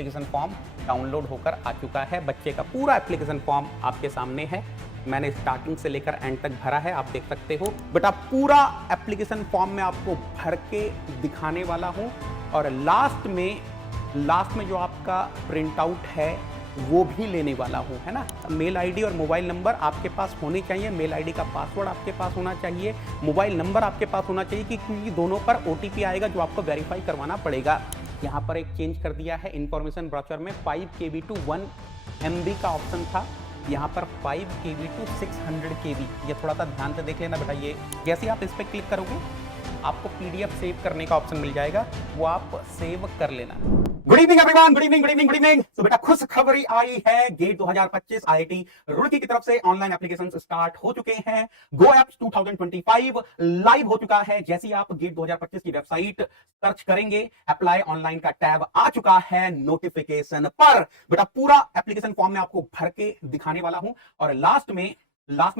Application form download होकर आ चुका है। बच्चे का पूरा एप्लीकेशन फॉर्म आपके सामने है। मैंने स्टार्टिंग से लेकर एंड तक भरा है, आप देख सकते हो। बेटा पूरा एप्लीकेशन फॉर्म में आपको भर के दिखाने वाला हूं और लास्ट में जो आपका प्रिंट आउट है वो भी लेने वाला हूं, है ना। मेल आईडी और मोबाइल नंबर आपके पास होने चाहिए। मेल आईडी का पासवर्ड आपके पास होना चाहिए, मोबाइल नंबर आपके पास होना चाहिए, क्योंकि दोनों पर ओटीपी आएगा जो आपको वेरीफाई करवाना पड़ेगा। यहाँ पर एक चेंज कर दिया है इन्फॉर्मेशन ब्रोचर में 5 KB टू 1 MB का ऑप्शन था, यहाँ पर 5 KB टू 600 KB। ये थोड़ा सा ध्यान से देख लेना बेटा। ये जैसे आप इस पर क्लिक करोगे आपको PDF सेव करने का ऑप्शन मिल जाएगा, वो आप सेव कर लेना। Good evening everyone, good evening good evening good evening. तो बेटा खुश खबरी आई है, गेट 2025 IIT रुड़की की तरफ से ऑनलाइन एप्लीकेशन स्टार्ट हो चुके हैं। गो एप्स 2025 लाइव हो चुका है। जैसे ही आप गेट 2025 की वेबसाइट सर्च करेंगे, अप्लाई ऑनलाइन का टैब आ चुका है नोटिफिकेशन पर। बेटा पूरा एप्लीकेशन फॉर्म में आपको भर के दिखाने वाला हूं और लास्ट में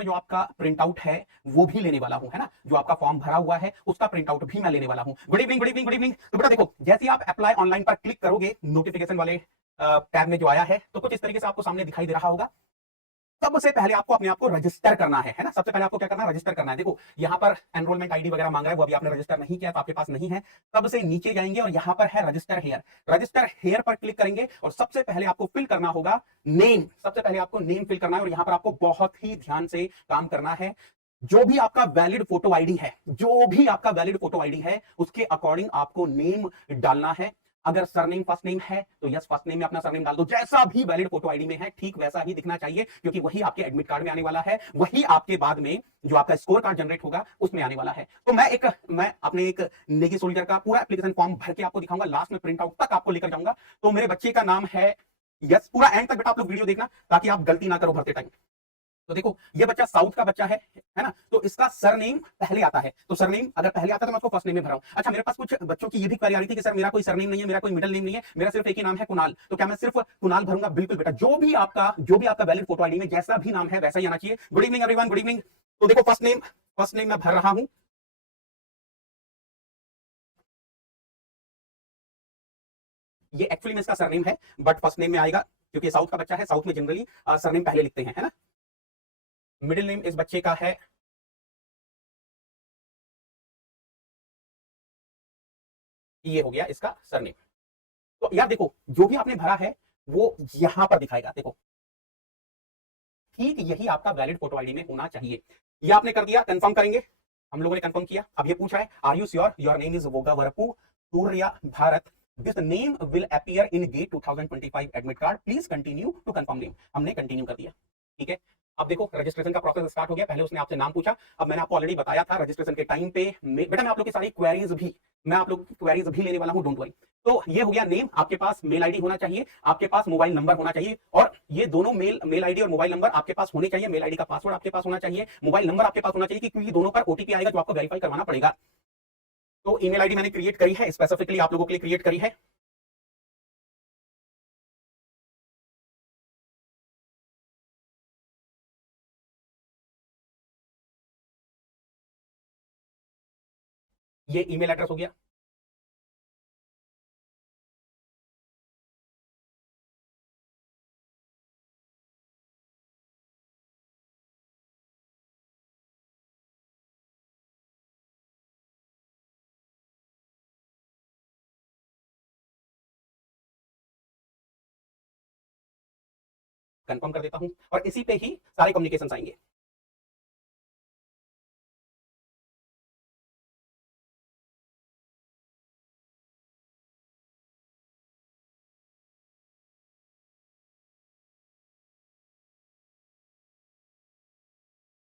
जो आपका प्रिंट आउट है वो भी लेने वाला हूं, है ना। जो आपका फॉर्म भरा हुआ है उसका प्रिंट आउट भी मैं लेने वाला हूं। Good evening good evening good evening. तो बेटा देखो, जैसे ही आप अप्लाई ऑनलाइन पर क्लिक करोगे, नोटिफिकेशन वाले टैब में जो आया है, तो कुछ इस तरीके से आपको सामने दिखाई दे रहा होगा। सबसे पहले आपको अपने आप को रजिस्टर करना है ना। सबसे पहले आपको क्या करना है, रजिस्टर करना है। देखो यहाँ पर एनरोलमेंट आईडी वगैरह मांग रहा है, वो अभी आपने रजिस्टर नहीं किया तो आपके पास नहीं है। सबसे नीचे जाएंगे और यहाँ पर है रजिस्टर हेयर। रजिस्टर हेयर पर क्लिक करेंगे और सबसे पहले आपको फिल करना होगा नेम। सबसे पहले आपको नेम फिल करना है और यहाँ पर आपको बहुत ही ध्यान से काम करना है। जो भी आपका वैलिड फोटो आईडी है उसके अकॉर्डिंग आपको नेम डालना है। अगर सरनेम फर्स्ट नेम है तो यस फर्स्ट नेम में अपना सरनेम डाल दो। जैसा भी वैलिड फोटो आईडी में है ठीक वैसा ही दिखना चाहिए, क्योंकि वही आपके एडमिट कार्ड में आने वाला है, वही आपके बाद में जो आपका स्कोर कार्ड जनरेट होगा उसमें आने वाला है। तो मैं अपने एक नेकी सोल्जर का पूरा एप्लीकेशन फॉर्म भर के आपको दिखाऊंगा, लास्ट में प्रिंट आउट तक आपको लेकर जाऊंगा। तो मेरे बच्चे का नाम है यस। पूरा एंड तक बेटा आप लोग वीडियो देखना ताकि आप गलती ना करो भरते टाइम। तो देखो ये बच्चा साउथ का बच्चा है ना, तो इसका सरनेम पहले आता है। तो सरनेम अगर पहले आता है तो मैं उसको फर्स्ट नेम में भराऊं। अच्छा, मेरे पास कुछ बच्चों की ये भी क्वेरी आ रही थी कि सर मेरा कोई सरनेम नहीं है, मेरा कोई मिडिल नेम नहीं है, मेरा सिर्फ एक ही नाम है कुणाल, तो क्या मैं सिर्फ कुणाल भरूंगा? बिल्कुल बेटा, जो भी आपका वैलिड फोटो आईडी में जैसा भी नाम है वैसा ही आना चाहिए। Good evening everyone, good evening. तो देखो फर्स्ट नेम मैं भर रहा हूं। ये एक्चुअली में इसका सरनेम है, बट फर्स्ट नेम में आएगा क्योंकि साउथ का बच्चा है। साउथ में जनरली सरनेम पहले लिखते हैं, है ना। मिडिल नेम इस बच्चे का है, ये हो गया इसका सरनेम। तो यार देखो, जो भी आपने भरा है वो यहां पर दिखाएगा। देखो ठीक यही आपका वैलिड फोटो आईडी में होना चाहिए। ये आपने कर दिया, कंफर्म करेंगे। हम लोगों ने कंफर्म किया। अब ये पूछा है are you sure your name is Voga Varapu Surya Bharat, this name will appear in GATE 2025 admit card, please continue to confirm name. हमने कंटिन्यू कर दिया, ठीक है। अब देखो रजिस्ट्रेशन का प्रोसेस स्टार्ट हो गया। पहले उसने आपसे नाम पूछा। अब मैंने आपको ऑलरेडी बताया था रजिस्ट्रेशन के टाइम पे बेटा मैं आप लोग की सारी क्वेरीज भी लेने वाला हूं, डोंट वरी। तो ये हो गया नेम, आपके पास मेल आईडी होना चाहिए, आपके पास मोबाइल नंबर होना चाहिए, और ये दोनों मेल आईडी और मोबाइल नंबर आपके पास होने चाहिए। मेल आईडी का पासवर्ड आपके पास होना चाहिए, मोबाइल नंबर आपके पास होना चाहिए, क्योंकि दोनों पर ओटीपी आएगा जो आपको वेरीफाई करवाना पड़ेगा। तो ईमेल आईडी मैंने क्रिएट करी है, स्पेसिफिकली आप लोगों के लिए क्रिएट करी है। ये ईमेल एड्रेस हो गया। कंफर्म कर देता हूं और इसी पे ही सारे कम्युनिकेशन आएंगे।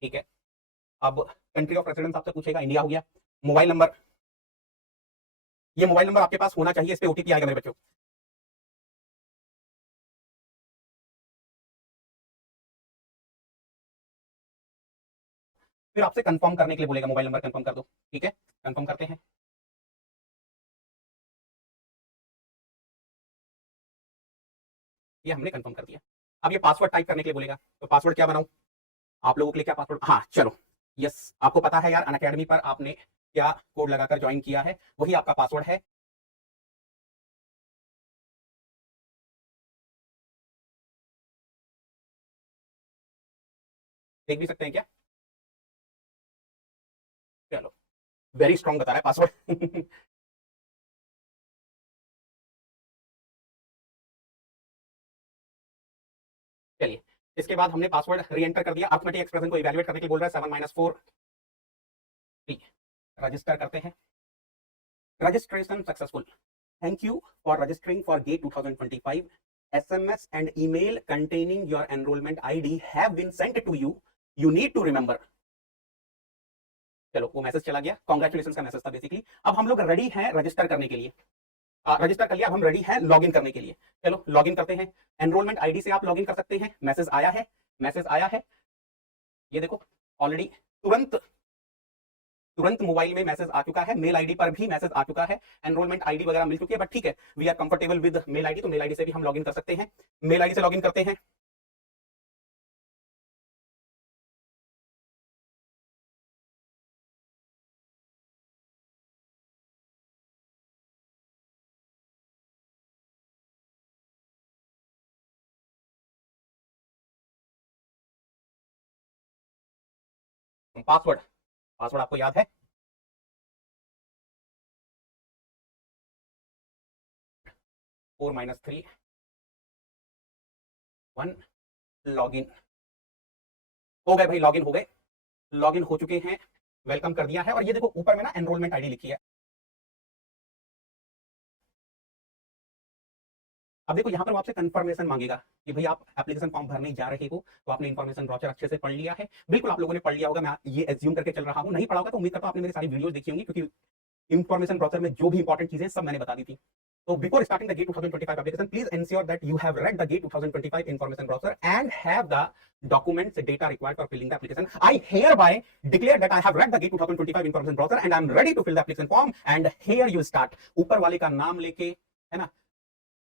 ठीक है, अब कंट्री ऑफ रेसिडेंस आपसे पूछेगा, इंडिया हो गया। मोबाइल नंबर, ये मोबाइल नंबर आपके पास होना चाहिए, इस पे ओटीपी आएगा मेरे बच्चों। फिर आपसे कंफर्म करने के लिए बोलेगा, मोबाइल नंबर कंफर्म कर दो। ठीक है, कंफर्म करते हैं। ये हमने कंफर्म कर दिया। अब ये पासवर्ड टाइप करने के लिए बोलेगा, तो पासवर्ड क्या बनाऊं आप लोगों के लिए? क्या पासवर्ड? हाँ चलो, यस, आपको पता है यार अनअकैडमी पर आपने क्या कोड लगाकर ज्वाइन किया है, वही आपका पासवर्ड है। देख भी सकते हैं क्या? चलो, वेरी स्ट्रॉन्ग बता रहा है पासवर्ड। चलिए, इसके बाद हमने पासवर्ड री एंटर कर दिया। अर्थमेटिक एक्सप्रेशन को इवैल्यूएट करने के लिए बोल रहा है 7 - 4 3। रजिस्टर करते हैं। Registration successful. Thank you for registering for GATE 2025. SMS and email containing your enrollment ID have been sent to you. You need to remember. चलो, वो मैसेज चला गया, कॉन्ग्रेचुलेशन का मैसेज था बेसिकली। अब हम लोग रेडी हैं रजिस्टर करने के लिए। रजिस्टर कर लिया, अब हम रेडी हैं लॉगिन करने के लिए। चलो लॉगिन करते हैं। एनरोलमेंट आईडी से आप लॉगिन कर सकते हैं। मैसेज आया है, मैसेज आया है, ये देखो ऑलरेडी तुरंत तुरंत मोबाइल में मैसेज आ चुका है। मेल आईडी पर भी मैसेज आ चुका है। एनरोलमेंट आईडी वगैरह मिल चुकी है, बट ठीक है, we are comfortable with mail ID, तो मेल आईडी से भी हम लॉगिन कर सकते हैं। मेल आईडी से लॉगिन करते हैं। पासवर्ड, पासवर्ड आपको याद है? -3 1 लॉगिन हो गए भाई, लॉगिन हो गए, लॉगिन हो चुके हैं, वेलकम कर दिया है। और ये देखो ऊपर में ना एनरोलमेंट आईडी लिखी है। अब देखो यहाँ पर वो आपसे कंफर्मेशन मांगेगा कि भाई आप एप्लीकेशन फॉर्म भरने जा रहे हो, तो आपने इन्फॉर्मेशन ब्रोचर अच्छे से पढ़ लिया है। बिल्कुल आप लोगों ने पढ़ लिया होगा, मैं ये एज्यूम करके चल रहा हूँ। नहीं पढ़ा होगा तो उम्मीद करता हूँ आपने मेरी सारी वीडियोस देखी होंगी, क्योंकि इन्फॉर्मेशन ब्रोचर में जो भी इंपॉर्टेंट चीजें सब मैंने बता दी थी। So before starting the GATE 2025 application, please ensure that you have read the GATE 2025 information browser and have the documents data required for filling the application. I hereby declare that I have read the GATE 2025 information browser and I am ready to fill the application form. And here you start. ऊपर वाले का नाम लेके, है ना,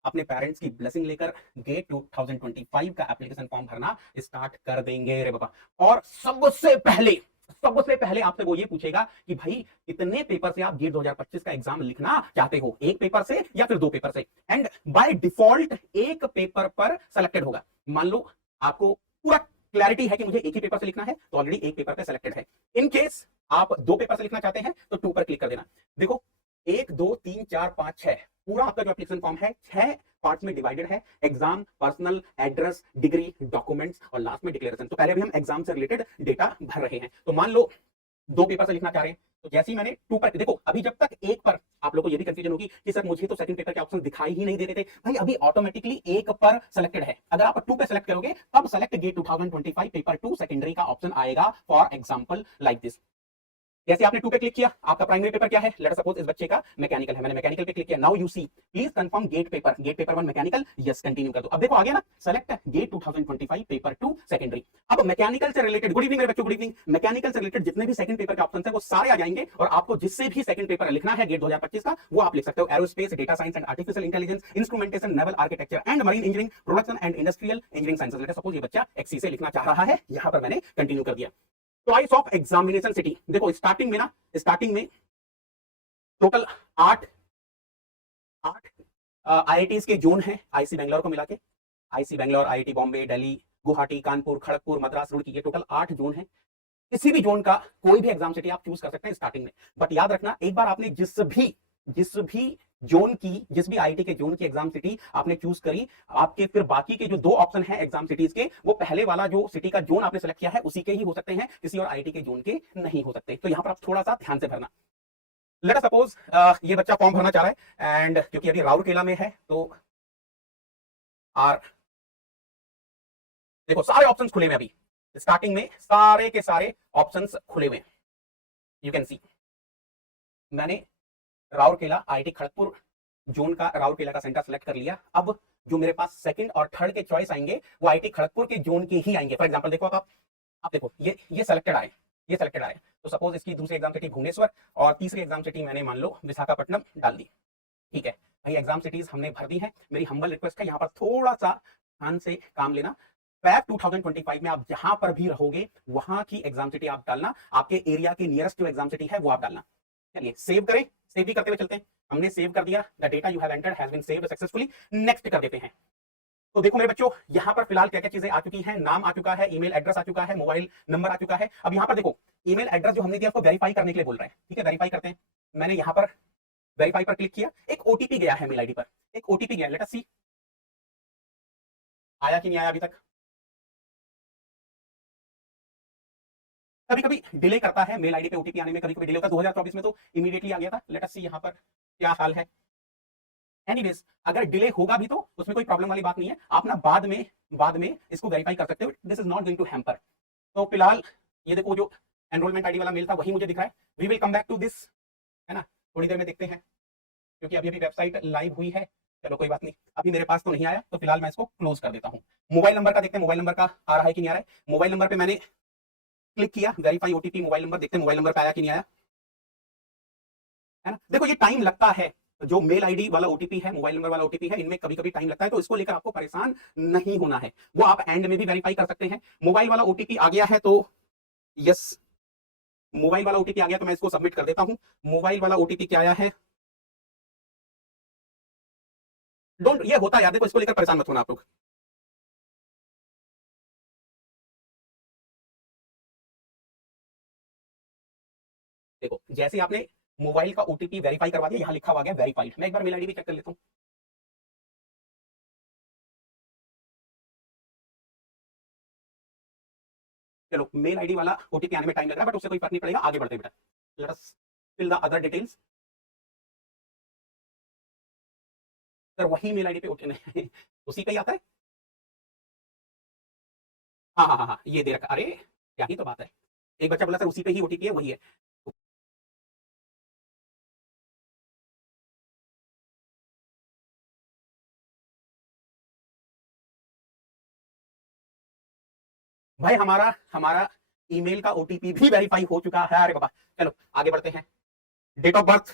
अपने parents की blessing लेकर गेट 2025 का एप्लीकेशन फॉर्म भरना स्टार्ट कर देंगे रे बाबा। और सबसे पहले आपसे वो ये पूछेगा कि भाई कितने पेपर से आप गेट 2025 का एग्जाम लिखना चाहते हो, एक पेपर से या फिर 2 पेपर से। एंड बाय डिफॉल्ट एक पेपर पर सेलेक्टेड होगा। मान लो आपको पूरा क्लैरिटी है कि मुझे एक ही पेपर से लिखना है, तो ऑलरेडी एक पेपर पे सेलेक्टेड है। इन केस आप 2 पेपर से लिखना चाहते हैं तो 2 पर क्लिक कर देना। देखो 1 2 3 4 5 6 पूरा आपका जो एप्लीकेशन फॉर्म है 6 पार्ट्स में डिवाइडेड है। Exam, personal, address, degree, documents और लास्ट में डिक्लेरेशन। तो पहले अभी हम एग्जाम से रिलेटेड डेटा भर रहे हैं। तो मान लो 2 पेपर से लिखना चाह रहे हैं, तो जैसे ही मैंने 2 पर, देखो अभी जब तक 1 पर, आप लोगों को ये भी कंफ्यूजन होगी कि सर मुझे तो सेकंड पेपर के ऑप्शन दिखाई ही नहीं दे रहे थे। भाई अभी ऑटोमेटिकली 1 पर सेलेक्टेड है। अगर आप 2 पे सेलेक्ट करोगे तब सेलेक्ट गेट 2025 पेपर 2 सेकेंडरी का ऑप्शन आएगा। For example like this. जैसे आपने 2 पे क्लिक किया, आपका प्राइमरी पेपर क्या है? लेट सपोज इस बच्चे का मैकेनिकल है, मैंने मैकेनिकल पे क्लिक किया। Now you see, please confirm GATE paper 1 mechanical, yes continue कर दो। अब देखो आ गया ना, सेलेक्ट गेट 2025 पेपर 2 सेकेंडरी। अब मैकेनिकल से रिलेटेड, गुड इवनिंग मेरे बच्चों, गुड इवनिंग। मैकेनिकल से रिलेटेड जितने भी सेकंड पेपर के ऑप्शन है वो सारे आ जाएंगे, और आपको जिससे भी सेकंड पेपर लिखना है गेट 2025 का वो आप लिख सकते हो। Aerospace, data science and artificial intelligence, instrumentation, naval architecture and marine engineering, production and industrial engineering sciences. Let suppose ये बच्चा एक्सी से लिखना चाह रहा है, यहां पर मैंने कंटिन्यू कर दिया। चॉइस ऑफ एग्जामिनेशन सिटी, देखो स्टार्टिंग में टोटल 8 आईआईटीज के जोन है, आईसी बैंगलोर को मिला के। आईसी बैंगलोर, आईआईटी बॉम्बे, दिल्ली, गुवाहाटी, कानपुर, खड़गपुर, मद्रास, रुड़की, ये टोटल 8 जोन है। किसी भी जोन का कोई भी एग्जाम सिटी आप चूज कर सकते हैं स्टार्टिंग में। बट याद रखना, एक बार आपने जिस भी जोन की, जिस भी आईटी के जोन की एग्जाम सिटी आपने चूज करी, आपके फिर बाकी के जो 2 ऑप्शन हैं एग्जाम सिटीज के, वो पहले वाला जो सिटी का जोन आपने सेलेक्ट किया है उसी के ही हो सकते हैं, किसी और आईटी के जोन के नहीं हो सकते। तो यहां पर आप थोड़ा सा ध्यान से भरना। लेट अस सपोज ये बच्चा फॉर्म भरना चाह रहा है, एंड क्योंकि अभी राउरकेला में है तो देखो सारे ऑप्शंस खुले हुए, अभी स्टार्टिंग में सारे के सारे ऑप्शंस खुले हुए। यू कैन सी, मैंने राउरकेला, आईटी खड़गपुर जोन का, राउरकेला का सेंटर सेलेक्ट कर लिया। अब जो मेरे पास सेकंड और थर्ड के चॉइस आएंगे वो आईटी खड़गपुर के जोन के ही आएंगे। फॉर एग्जांपल देखो आप देखो ये सेलेक्टेड आए, ये सेलेक्टेड आए। तो सपोज इसकी दूसरी एग्जाम सिटी भुवनेश्वर और तीसरी एग्जाम सिटी मैंने मान लो विशाखापट्टनम डाल दी। ठीक है भाई, एग्जाम सिटीज हमने भर दी है। मेरी हम्बल रिक्वेस्ट है यहाँ पर थोड़ा सा ध्यान से काम लेना। फैब 2025 में आप जहां पर भी रहोगे वहां की एग्जाम सिटी आप डालना, आपके एरिया के नियरेस्ट जो एग्जाम सिटी है वो आप डालना। चलिए सेव करें, सेव भी करते हुए चलते हैं। हमने सेव कर दिया, the data you have entered has been saved successfully. Next कर देते हैं। तो देखो मेरे बच्चों, यहां पर फिलहाल क्या क्या चीजें आ चुकी हैं। नाम आ चुका है, ईमेल एड्रेस आ चुका है, मोबाइल नंबर आ चुका है। अब यहां पर देखो, ईमेल एड्रेस जो हमने दिया उसको वेरीफाई करने के लिए बोल रहे हैं। ठीक है, वेरीफाई करते हैं। मैंने यहां पर वेरीफाई पर क्लिक किया, एक ओटीपी गया है मेल आईडी पर, एक ओटीपी गया, लेट अस सी आया कि नहीं आया अभी तक। कभी कभी डिले करता है मेल आईडी पे ओटीपी आने में, कभी कभी डिले होता है। 2024 में तो इमीडिएटली आ गया था। लेट अस सी यहां पर क्या हाल है। एनीवेज, अगर डिले होगा भी तो उसमें कोई प्रॉब्लम वाली बात नहीं है, आप ना बाद में इसको वेरीफाई कर सकते हो। This is not going to hamper. तो फिलहाल ये देखो, जो एनरोलमेंट आईडी वाला मेल था वही मुझे दिख रहा है। We will come back to this, है ना, थोड़ी देर में देखते हैं, क्योंकि अभी अभी वेबसाइट लाइव हुई है। चलो कोई बात नहीं, अभी मेरे पास तो नहीं आया, तो फिलहाल मैं इसको क्लोज कर देता हूँ। मोबाइल नंबर का देखते हैं, मोबाइल नंबर का आ रहा है कि नहीं आ रहा है। मोबाइल नंबर पे मैंने क्लिक किया, वेरीफाई ओटीपी मोबाइल नंबर, देखते हैं मोबाइल नंबर पे आया कि नहीं आया, है ना। देखो ये टाइम लगता है, जो मेल आईडी वाला ओटीपी है, मोबाइल नंबर वाला ओटीपी है, इनमें कभी कभी टाइम लगता है, तो इसको लेकर आपको परेशान नहीं होना है। वो आप एंड में भी वेरीफाई कर सकते हैं। मोबाइल वाला ओटीपी आ गया है तो यस, मोबाइल वाला ओटीपी आ गया तो मैं इसको सबमिट कर देता हूं। मोबाइल वाला ओटीपी क्या आया है, डोंट, ये होता है यार, देखो इसको लेकर परेशान मत होना आप लोग। देखो जैसे आपने मोबाइल का ओटीपी वेरीफाई करवा दिया, यहां लिखा हुआ गया वेरीफाइड। मैं एक बार मेल आईडी भी चेक कर लेता हूं। चलो मेल आईडी वाला ओटीपी आने में टाइम लग रहा है, बट उससे कोई फर्क नहीं पड़ेगा, आगे बढ़ते बेटा। Let us fill the other details. Sir वही मेल आईडी पे ओटीपी उसी का ही आता है। हाँ हाँ हाँ हाँ, ये दे रखा, अरे क्या ही तो बात है। एक बच्चा बोला सर उसी पे ही ओटीपी है, वही है। भाई हमारा हमारा ईमेल का ओटीपी भी वेरीफाई हो चुका है। अरे बाबा, चलो आगे बढ़ते हैं। Date of birth,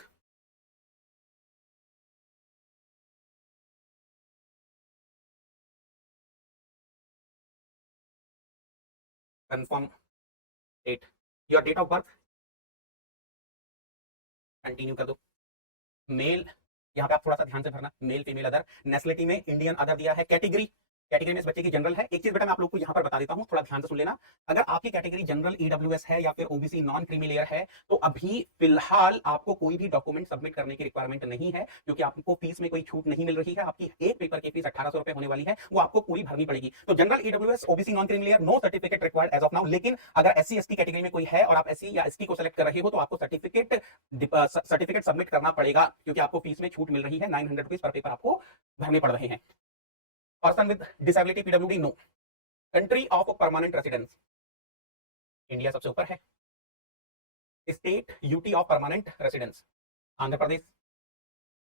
confirm date, your date of birth, continue कर दो। मेल, यहाँ पे आप थोड़ा सा ध्यान से भरना, मेल फीमेल अदर, नेशनलिटी में इंडियन अदर दिया है, कैटेगरी, कैटेगरी में इस बच्चे की जनरल है। एक चीज बेटा मैं आप लोग को यहाँ पर बता देता हूँ, थोड़ा ध्यान से सुन लेना। अगर आपकी कैटेगरी जनरल ईडब्ल्यूएस है या फिर ओबीसी नॉन क्रीमी लेयर है, तो अभी फिलहाल आपको कोई भी डॉक्यूमेंट सबमिट करने की रिक्वायरमेंट नहीं है, क्योंकि आपको फीस में कोई छूट नहीं मिल रही है। आपकी एक पेपर की फीस 1800 रुपए होने वाली है, वो आपको पूरी भरनी पड़ेगी। तो general EWS OBC non creamy layer, no certificate required as of now. लेकिन अगर एससी एसटी कैटेगरी में कोई है और आप एससी या एसटी को सेलेक्ट कर रहे हो, तो आपको सर्टिफिकेट सबमिट करना पड़ेगा, क्योंकि आपको फीस में छूट मिल रही है। 900 रुपीज पर पेपर आपको भरने पड़ रहे हैं। पर्सन विद डिसेबिलिटी पीडब्ल्यूडी no. Country of permanent residence, India सबसे ऊपर है। State UT of permanent residence, Andhra Pradesh.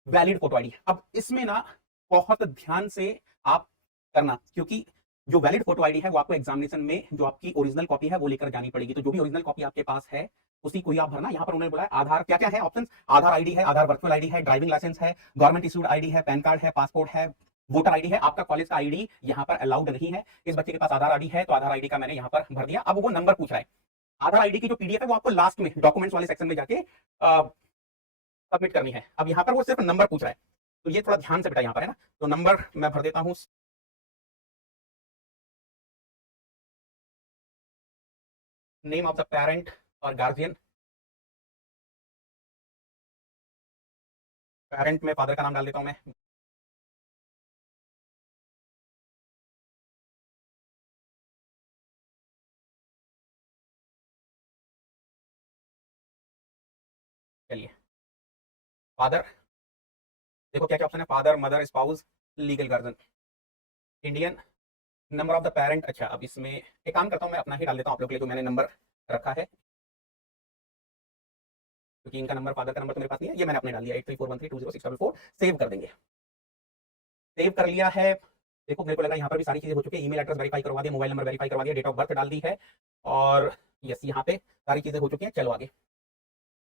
Valid photo ID, अब इसमें ना बहुत ध्यान से आप करना, क्योंकि जो वैलिड फोटो आईडी है वो आपको एग्जामिनेशन में जो आपकी ओरिजिनल कॉपी है वो लेकर जानी पड़ेगी। तो जो भी ओरिजिनल कॉपी आपके पास है उसी को ही आप भरना। यहाँ पर उन्होंने बोला है आधार, क्या क्या है ऑप्शन, आधार आईडी है, आधार वर्चुअल आईडी है, ड्राइविंग लाइसेंस है, गवर्नमेंट इशूड आईडी है, पैन कार्ड है, पासपोर्ट है, वोटर आईडी है। आपका कॉलेज का आईडी यहाँ पर अलाउड नहीं है। इस बच्चे के पास आधार आईडी है, तो आधार आईडी का मैंने यहाँ पर भर दिया। अब वो नंबर पूछ रहा है, आधार आईडी की जो पीडीएफ है वो आपको लास्ट में डॉक्यूमेंट्स वाले सेक्शन में जाके सबमिट करनी है। अब यहाँ पर वो सिर्फ नंबर पूछ रहा है, तो ये थोड़ा ध्यान से बेटा यहाँ पर, है ना। तो नंबर मैं भर देता हूँ, नेम ऑफ द पेरेंट और गार्जियन। पेरेंट में फादर का नाम डाल देता हूं मैं। चलिए, फादर, देखो क्या क्या ऑप्शन है, father, mother, spouse, legal guardian, Indian. Number of the parent, अच्छा अब इसमें एक काम करता हूं, मैं अपना ही डाल देता हूं आप लोग के लिए, जो मैंने नंबर रखा है, क्योंकि इनका नंबर, फादर का नंबर तो मेरे पास नहीं है, ये मैंने अपने डाल दिया 8341320644। सेव कर देंगे, सेव कर लिया है। देखो मेरे को लगा यहाँ पर भी सारी चीजें हो चुकी है। ईमेल एड्रेस वेरीफाई करवा दिया, मोबाइल नंबर वेरीफाई करवा दिया, डेट ऑफ बर्थ डाल दी है, और यस यहाँ पे सारी चीजें हो चुकी हैं। चलो आगे।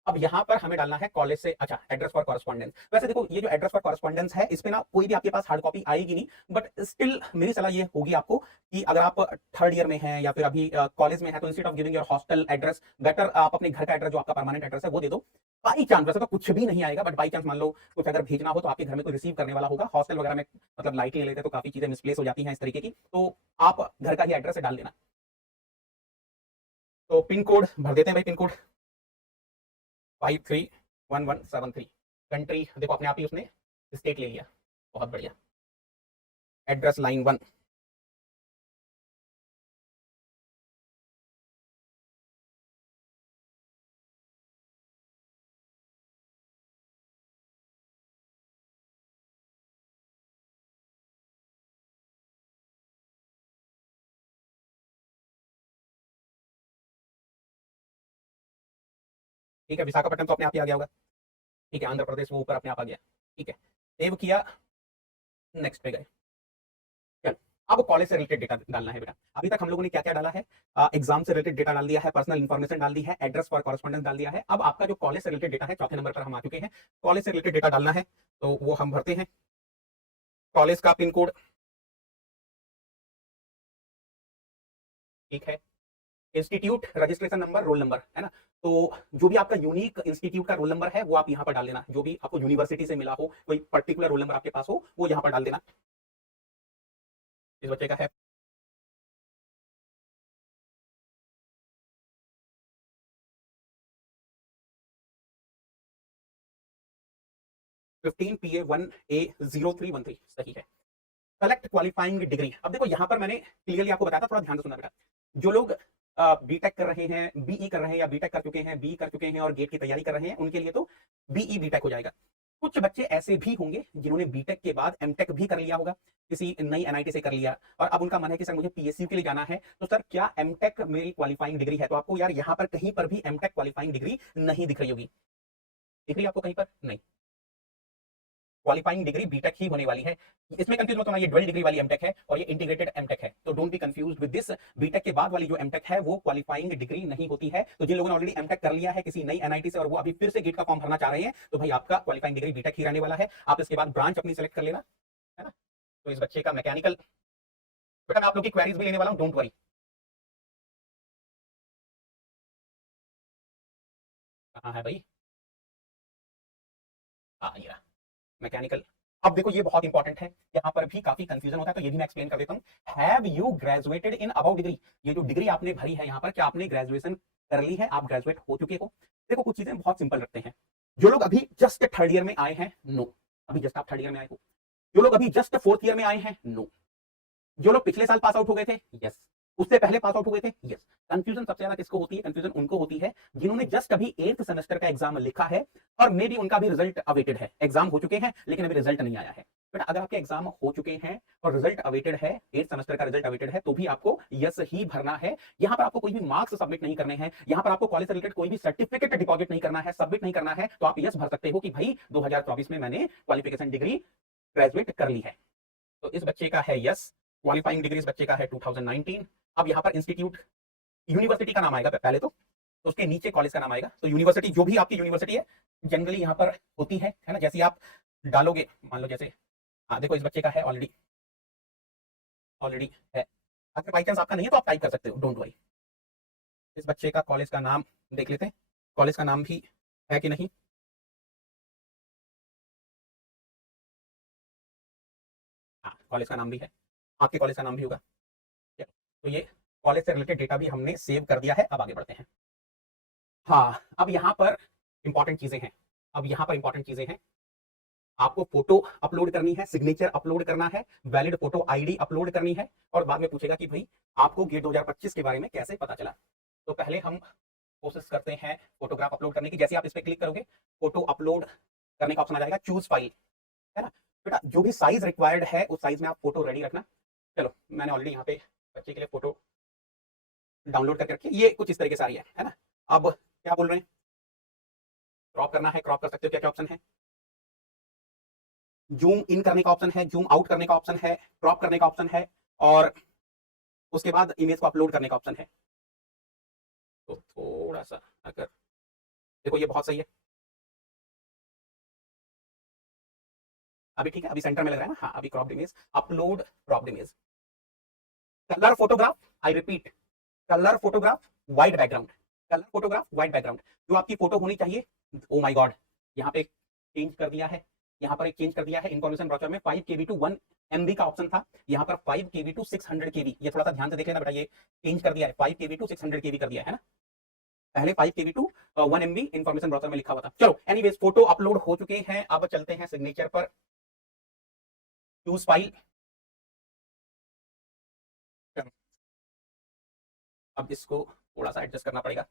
अब यहाँ पर हमें डालना है कॉलेज से, अच्छा एड्रेस फॉर कॉरेस्पॉन्डेंस। वैसे देखो ये जो एड्रेस फॉर कॉरेस्पॉन्डेंस है इस पे ना कोई भी आपके पास हार्ड कॉपी आएगी नहीं, बट स्टिल मेरी सलाह ये होगी आपको कि अगर आप थर्ड ईयर में हैं या फिर अभी कॉलेज में है तो instead of giving your hostel address, better आप अपने घर का एड्रेस जो आपका परमानेंट एड्रेस है वो दे दो। बाई चांस, वैसे तो कुछ भी नहीं आएगा, बट बाई चांस मान लो कुछ अगर भेजना हो तो आपके घर में कोई रिसीव करने वाला होगा। हॉस्टल वगैरह में मतलब लाइटली लेते तो काफी चीजें मिसप्लेस हो जाती हैं इस तरीके की, तो आप घर का ही एड्रेस डाल देना। तो पिन कोड भर देते हैं भाई, पिन कोड 531173। कंट्री देखो अपने आप ही उसने स्टेट ले लिया, बहुत बढ़िया। एड्रेस लाइन 1, ठीक है। विशाखापट्टनम तो अपने आप ही आ गया होगा, ठीक है। आंध्र प्रदेश वो ऊपर अपने आप आ गया, ठीक है। सेव किया, नेक्स्ट पे गए। चल अब कॉलेज से रिलेटेड डेटा डालना है बेटा। अभी तक हम लोगों ने क्या क्या डाला है, एग्जाम से रिलेटेड डेटा डाल दिया है, पर्सनल इंफॉर्मेशन डाल दी है, एड्रेस फॉर कॉरेस्पॉन्डेंस डाल दिया है। अब आपका जो कॉलेज से रिलेटेड डेटा है, चौथे नंबर पर हम आ चुके हैं। कॉलेज से रिलेटेड डेटा डालना है तो वो हम भरते हैं। कॉलेज का पिन कोड, ठीक है। Institute registration number, roll number, है ना। तो जो भी आपका यूनिक इंस्टीट्यूट का रोल नंबर है वो आप यहाँ पर डाल देना। जो भी आपको यूनिवर्सिटी से मिला हो, कोई पर्टिकुलर रोल नंबर आपके पास हो, वो यहाँ पर डाल देना। इस बच्चे का है 15PA1A0313, सही है। Select qualifying degree. अब देखो यहाँ पर मैंने क्लियरली आपको बताया था, थोड़ा ध्यान से सुनना बेटा। जो लोग बीटेक कर रहे हैं, बीई कर रहे हैं, या बीटेक कर चुके हैं, बी कर चुके हैं और गेट की तैयारी कर रहे हैं, उनके लिए तो बीई बीटेक हो जाएगा। कुछ बच्चे ऐसे भी होंगे जिन्होंने बीटेक के बाद एमटेक भी कर लिया होगा, किसी नई एनआईटी से कर लिया, और अब उनका मन है कि सर मुझे पीएसयू के लिए जाना है, तो सर क्या एमटेक मेरी क्वालिफाइंग डिग्री है? तो आपको यार यहाँ पर कहीं पर भी एमटेक क्वालिफाइंग डिग्री नहीं दिख रही होगी। दिख रही है आपको कहीं पर? नहीं। क्वालिफाइंग डिग्री बीटेक ही होने वाली है। इसमें कंफ्यूज मत होना, ये ड्वेल डिग्री वाली एमटेक है और ये इंटीग्रेटेड एमटेक है, तो don't be confused with this. BTech के बाद वाली जो एमटेक है वो क्वालिफाइंग डिग्री नहीं होती है। तो जिन लोगों ने ऑलरेडी एमटेक कर लिया है किसी नई एनआईटी से और वो अभी फिर से गेट का फॉर्म भरना चाह रहे हैं, तो भाई आपका क्वालिफाइंग डिग्री बीटेक ही रहने वाला है। आप इसके बाद ब्रांच अपनी सेलेक्ट कर लेना, है ना। तो इस बच्चे का मैकेनिकल, बेटा मैं आप लोग की क्वेरीज भी लेने वाला हूं, डोंट वरी। कहाँ है भाई? हाँ ये रहा, मैकेनिकल। अब देखो ये बहुत इंपॉर्टेंट है, यहाँ पर भी काफी कंफ्यूजन होता है, तो ये भी मैं एक्सप्लेन कर देता हूँ। Have you graduated in about degree? ये जो डिग्री आपने भरी है यहाँ पर, क्या आपने ग्रेजुएशन कर ली है? आप ग्रेजुएट हो चुके हो? देखो कुछ चीजें बहुत सिंपल रखते हैं। जो लोग अभी जस्ट थर्ड ईयर में आए हैं, नो, अभी जस्ट आप थर्ड ईयर में आए हो। जो लोग अभी जस्ट फोर्थ ईयर में आए हैं, नो। जो लोग पिछले साल पास आउट हो गए थे, यस। उससे पहले पास आउट हो गए थे, यस। कंफ्यूजन सबसे ज्यादा किसको होती है? कंफ्यूजन उनको होती है जिन्होंने जस्ट अभी 8th सेमेस्टर का एग्जाम लिखा है और मे बी उनका भी रिजल्ट अवेटेड है। एग्जाम हो चुके हैं लेकिन अभी रिजल्ट नहीं आया है। बट अगर आपके एग्जाम हो चुके हैं और रिजल्ट अवेटेड है, 8th सेमेस्टर का रिजल्ट अवेटेड है, तो भी आपको यस ही भरना है। यहाँ पर आपको कोई भी मार्क्स सबमिट नहीं करने हैं, यहाँ पर आपको कॉलेज से रिलेटेड कोई भी सर्टिफिकेट डिपॉजिट नहीं करना है, सबमिट नहीं करना है। तो आप यस भर सकते हो कि भाई 2024 में मैंने क्वालिफिकेशन डिग्री ग्रेजुएट कर ली है। तो इस बच्चे का है यस। क्वालिफाइंग डिग्री इस बच्चे का है 2019। अब यहाँ पर इंस्टीट्यूट, यूनिवर्सिटी का नाम आएगा पहले तो उसके नीचे कॉलेज का नाम आएगा। तो यूनिवर्सिटी जो भी आपकी यूनिवर्सिटी है जनरली यहाँ पर होती है ना। जैसे आप डालोगे, मान लो जैसे, हाँ देखो इस बच्चे का है ऑलरेडी, ऑलरेडी है। अगर बाई चांस आपका नहीं है तो आप टाइप कर सकते हो, डोंट वरी। इस बच्चे का कॉलेज का नाम देख लेते हैं, कॉलेज का नाम भी है कि नहीं। हाँ कॉलेज का नाम भी है, आपके कॉलेज का नाम भी होगा। तो ये कॉलेज से रिलेटेड डेटा भी हमने सेव कर दिया है। अब आगे बढ़ते हैं। हाँ अब यहाँ पर इंपॉर्टेंट चीजें हैं, अब यहाँ पर इंपॉर्टेंट चीजें हैं। आपको फोटो अपलोड करनी है, सिग्नेचर अपलोड करना है, वैलिड फोटो आईडी अपलोड करनी है, और बाद में पूछेगा कि भाई आपको गेट 2025 के बारे में कैसे पता चला। तो पहले हम कोशिश करते हैं फोटोग्राफ अपलोड करने की। जैसे आप इस पर क्लिक करोगे फोटो अपलोड करने का ऑप्शन आ जाएगा, चूज फाइल, है ना। बेटा जो भी साइज रिक्वायर्ड है उस साइज में आप फोटो रेडी रखना। चलो मैंने ऑलरेडी यहाँ पे बच्चे के लिए फोटो डाउनलोड करके रखी है, ये कुछ इस तरीके से आ रही है ना। अब क्या बोल रहे हैं, क्रॉप करना है, क्रॉप कर सकते हो। क्या क्या ऑप्शन है? जूम इन करने का ऑप्शन है, जूम आउट करने का ऑप्शन है, क्रॉप करने का ऑप्शन है, और उसके बाद इमेज को अपलोड करने का ऑप्शन है। तो थोड़ा सा अगर देखो ये बहुत सही है, अभी ठीक है, अभी सेंटर में लग रहा है ना, हाँ अभी cropped image, upload cropped image, colour photograph, I repeat, colour photograph white background, colour photograph white background, जो आपकी फोटो होनी चाहिए। ओ माय गॉड, यहाँ पे चेंज कर दिया है, यहाँ पर एक चेंज कर दिया है, इन्फॉर्मेशन ब्राउचर में 5 KB टू 1 MB का ऑप्शन था, यहाँ पर 5 KB टू 600 KB, ये थोड़ा सा ध्यान से देख लेना बेटा, ये चेंज कर दिया है, 5 KB टू 600 KB कर दिया है ना, पहले 5 KB to 1 MB information brochure में लिखा हुआ था। चलो एनीवेज फोटो अपलोड हो चुके हैं, अब चलते हैं सिग्नेचर पर, चूज फाइल, अब इसको थोड़ा सा एडजस्ट करना पड़ेगा,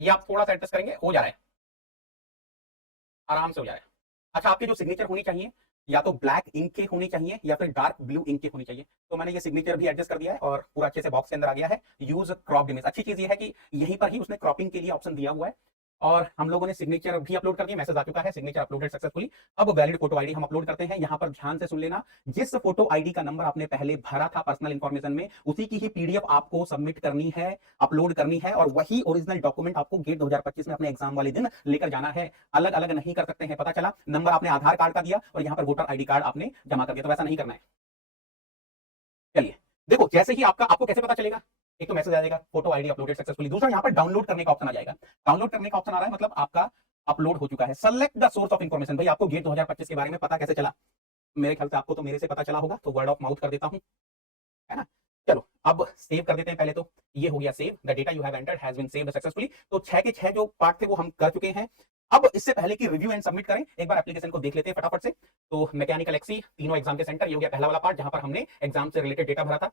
ये आप थोड़ा सा एडजस्ट करेंगे, हो जा रहा है, आराम से हो जा रहा है। अच्छा, आपकी जो सिग्नेचर होनी चाहिए या तो ब्लैक इंक के होनी चाहिए या फिर डार्क ब्लू इंक के होनी चाहिए, तो मैंने ये सिग्नेचर भी एडजस्ट कर दिया है और पूरा अच्छे से बॉक्स के अंदर आ गया है। यूज क्रॉप्ड इमेज, अच्छी चीज ये है कि यहीं पर ही उसने क्रॉपिंग के लिए ऑप्शन दिया हुआ है, और हम लोगों ने सिग्नेचर भी अपलोड कर दिया, मैसेज आ चुका है, सिग्नेचर अपलोडेड सक्सेसफुली। अब वैलिड फोटो आईडी हम अपलोड करते हैं, यहाँ पर ध्यान से सुन लेना, जिस फोटो आईडी का नंबर आपने पहले भरा था पर्सनल इंफॉर्मेशन में, उसी की ही पीडीएफ आपको सबमिट करनी है, अपलोड करनी है, और वही ओरिजिनल डॉक्यूमेंट आपको गेट 2025 में अपने एग्जाम वाले दिन लेकर जाना है, अलग अलग नहीं कर सकते हैं। पता चला नंबर आपने आधार कार्ड का दिया और यहाँ पर वोटर आईडी कार्ड आपने जमा कर दिया, तो वैसा नहीं करना है। चलिए देखो, जैसे ही आपको कैसे पता चलेगा, एक तो मैसेज आ जाएगा फोटो आईडी अपलोडेड सक्सेसफुली, दूसरा यहाँ पर डाउनलोड करने का ऑप्शन आ जाएगा, डाउनलोड करने का ऑप्शन आ रहा है मतलब आपका अपलोड हो चुका है। Select the source of information, भाई आपको गेट 2025 के बारे में पता कैसे चला, मेरे ख्याल से आपको तो मेरे से पता चला होगा, तो वर्ड ऑफ माउथ कर देता हूं, है ना। चलो अब सेव कर देते हैं, पहले तो ये हो गया save, the data you have entered has been saved successfully. तो 6 के 6 जो पार्ट थे वो हम कर चुके हैं। अब इससे पहले कि रिव्यू एंड सबमिट करें, एक बार एप्लीकेशन को देख लेते हैं फटाफट से। तो मैकेनिकल एक्सी, तीनों एग्जाम के सेंटर, ये हो गया पहला वाला पार्ट जहां पर हमने एग्जाम से रिलेटेड डेटा भरा था।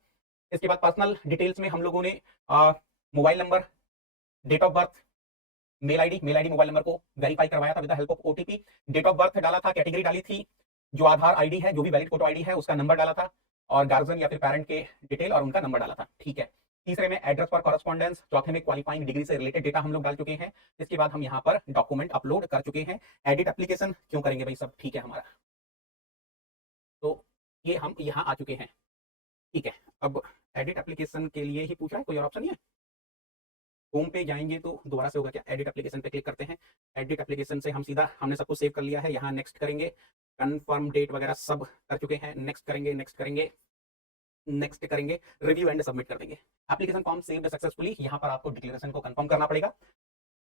इसके बाद पर्सनल डिटेल्स में हम लोगों ने mobile number, date of birth, mail ID mobile number को वेरीफाई करवाया था with the help of OTP, date of birth डाला था, कैटेगरी डाली थी, जो आधार आईडी है, जो भी वैलिड फोटो आईडी है उसका नंबर डाला था, और गार्जियन या फिर पेरेंट के डिटेल और उनका नंबर डाला था, ठीक है। तीसरे में एड्रेस फॉर कॉरेस्पॉन्डेंस, चौथे में क्वालिफाइंग डिग्री से रिलेटेड डेटा हम लोग डाल चुके हैं। इसके बाद हम यहाँ पर डॉक्यूमेंट अपलोड कर चुके हैं। एडिट एप्लीकेशन क्यों करेंगे भाई, सब ठीक है हमारा, तो ये हम यहाँ आ चुके हैं, ठीक है। अब एडिट एप्लीकेशन के लिए ही पूछ रहा है, कोई और ऑप्शन नहीं है। होम पे जाएंगे तो दोबारा से होगा क्या, एडिट एप्लीकेशन पे क्लिक करते हैं, एडिट एप्लीकेशन से हम सीधा, हमने सब कुछ सेव कर लिया है, यहाँ नेक्स्ट करेंगे, कंफर्म डेट वगैरह सब कर चुके हैं, नेक्स्ट करेंगे, नेक्स्ट करेंगे, नेक्स्ट करेंगे, रिव्यू एंड सबमिट कर देंगे। एप्लीकेशन फॉर्म सेव्ड सक्सेसफुली, यहाँ पर आपको डिक्लेरेशन को कंफर्म करना पड़ेगा।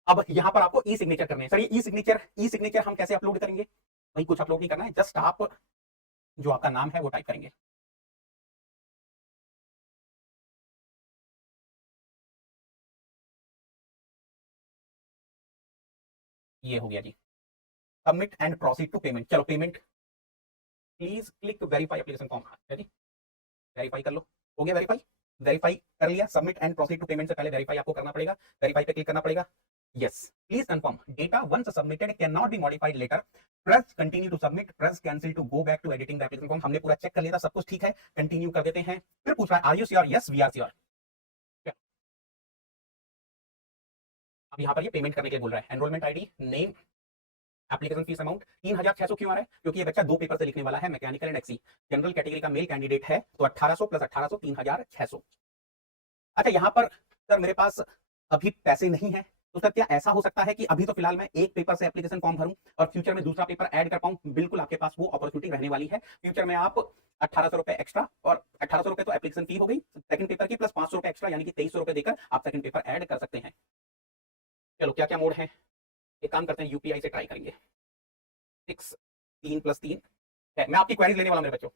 अब यहाँ पर आपको ई सिग्नेचर करने हैं। सर ये ई सिग्नेचर हम कैसे अपलोड करेंगे, भाई कुछ अपलोड नहीं करना है, जस्ट आप जो आपका नाम है वो टाइप करेंगे, ये हो गया जी, submit and proceed to payment. चलो payment, please click verify application form, जी वेरीफाई कर लो, हो गया वेरीफाई, वेरीफाई कर लिया। Submit and proceed to payment से पहले वेरीफाई आपको करना पड़ेगा, वेरीफाई पे क्लिक करना पड़ेगा। Yes, please confirm data once submitted can not be modified later, press continue to submit, press cancel to go back to editing the application form. हमने पूरा चेक कर लिया था, सब कुछ ठीक है, कंटिन्यू कर देते हैं। फिर पूछ रहा है are you sure, yes we are sure. अब यहाँ पर ये पेमेंट करने के लिए बोल रहा है, enrolment ID, name, application fees amount 3600 क्यों आ रहा है, क्योंकि ये बच्चा 2 पेपर से लिखने वाला है, मैकेनिकल एंड एक्सी। जनरल कैटेगरी का मेल कैंडिडेट है, तो 1800 प्लस 1800 3600। अच्छा यहाँ पर सर मेरे पास अभी पैसे नहीं है, तो सर क्या ऐसा हो सकता है कि अभी तो फिलहाल मैं एक पेपर से एप्लीकेशन फॉर्म भरूं और फ्यूचर में दूसरा पेपर ऐड कर पाऊं? बिल्कुल आपके पास वो अपॉर्चुनिटी रहने वाली है। फ्यूचर में आप 1800 रुपए एक्स्ट्रा, और 1800 रुपए तो एप्लीकेशन फी हो गई सेकंड पेपर की, प्लस 500 रुपए एक्स्ट्रा, यानी कि 2300 रुपए देकर आप सेकंड पेपर ऐड कर सकते हैं। चलो क्या क्या मोड है, एक काम करते हैं, यूपीआई से ट्राई करेंगे। 6 3 + 3 है, मैं आपकी क्वेरीज लेने वाला मेरे बच्चों।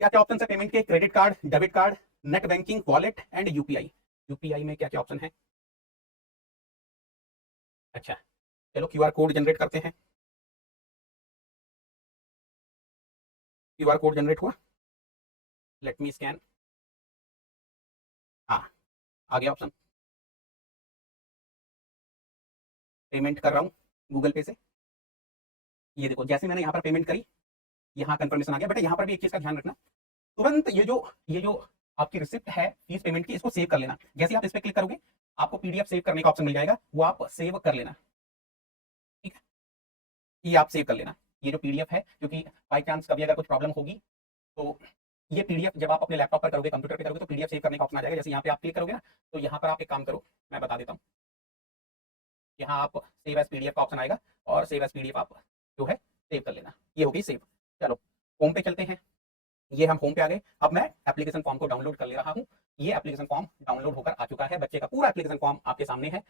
क्या क्या ऑप्शन है पेमेंट के, credit card, debit card, net banking, wallet and UPI. UPI में क्या क्या ऑप्शन है, अच्छा चलो क्यूआर कोड जनरेट करते हैं। क्यूआर कोड जनरेट हुआ, लेट मी स्कैन, हाँ आ गया ऑप्शन, पेमेंट कर रहा हूँ गूगल पे से। ये देखो जैसे मैंने यहाँ पर पेमेंट करी, यहाँ कंफर्मेशन आ गया। बेटा यहाँ पर भी एक चीज का ध्यान रखना, तुरंत ये जो आपकी रिसिप्ट है फीस पेमेंट की, इसको सेव कर लेना। जैसे आप इस पर क्लिक करोगे आपको पीडीएफ सेव करने का ऑप्शन मिल जाएगा, वो आप सेव कर लेना, ठीक है, ये आप सेव कर लेना। ये जो पीडीएफ है, क्योंकि बाई चांस कभी अगर कुछ प्रॉब्लम होगी तो ये पीडीएफ जब आप अपने लैपटॉप पर करोगे, कंप्यूटर पे करोगे तो पीडीएफ सेव करने का ऑप्शन आ जाएगा। जैसे यहाँ पे आप क्लिक करोगे ना, तो यहाँ पर आप एक काम करो, मैं बता देता हूँ। यहाँ आप सेव एज पीडीएफ का ऑप्शन आएगा और सेव एज पीडीएफ आप जो है सेव कर लेना। ये होगी सेव। चलो होम पे चलते हैं। ये हम होम पे आ गए। अब मैं एप्लीकेशन फॉर्म को डाउनलोड कर ले रहा हूँ। ये एप्लीकेशन फॉर्म डाउनलोड होकर आ चुका है। बच्चे का पूरा एप्लीकेशन फॉर्म आपके सामने है।